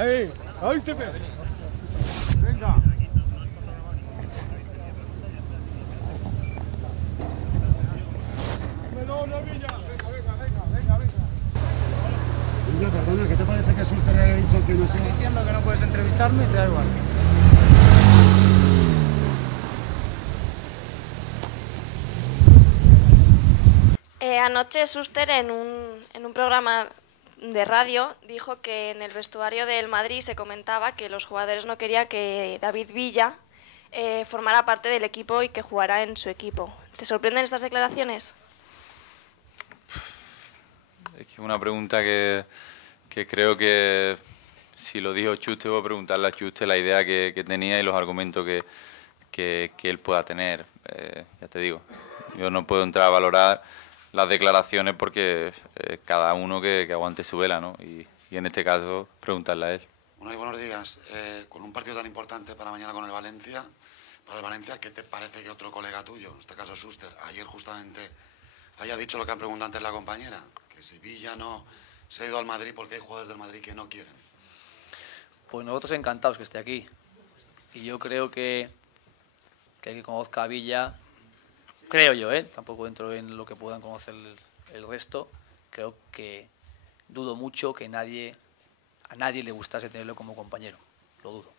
Ahí, ahí te ve. Venga. No, Villa. Venga. Venga, perdona, ¿qué te parece que Suster haya dicho que no sea? Estoy diciendo que no puedes entrevistarme y te da igual. Anoche Suster en un programa de radio dijo que en el vestuario del Madrid se comentaba que los jugadores no querían que David Villa formara parte del equipo y que jugara en su equipo. ¿Te sorprenden estas declaraciones? Es que es una pregunta que creo que si lo dijo Chuste, voy a preguntarle a Chuste la idea que tenía y los argumentos que él pueda tener. Ya te digo, yo no puedo entrar a valorar las declaraciones porque cada uno que aguante su vela, ¿no? Y en este caso, preguntarle a él. Bueno, y buenos días. Con un partido tan importante para mañana con el Valencia, ¿qué te parece que otro colega tuyo, en este caso Suster, ayer justamente haya dicho lo que han preguntado antes la compañera? Que si Villa no se ha ido al Madrid porque hay jugadores del Madrid que no quieren. Pues nosotros encantados que esté aquí. Y yo creo que hay que conozca a Villa, creo yo, tampoco entro en lo que puedan conocer el resto, creo que dudo mucho que a nadie le gustase tenerlo como compañero, lo dudo.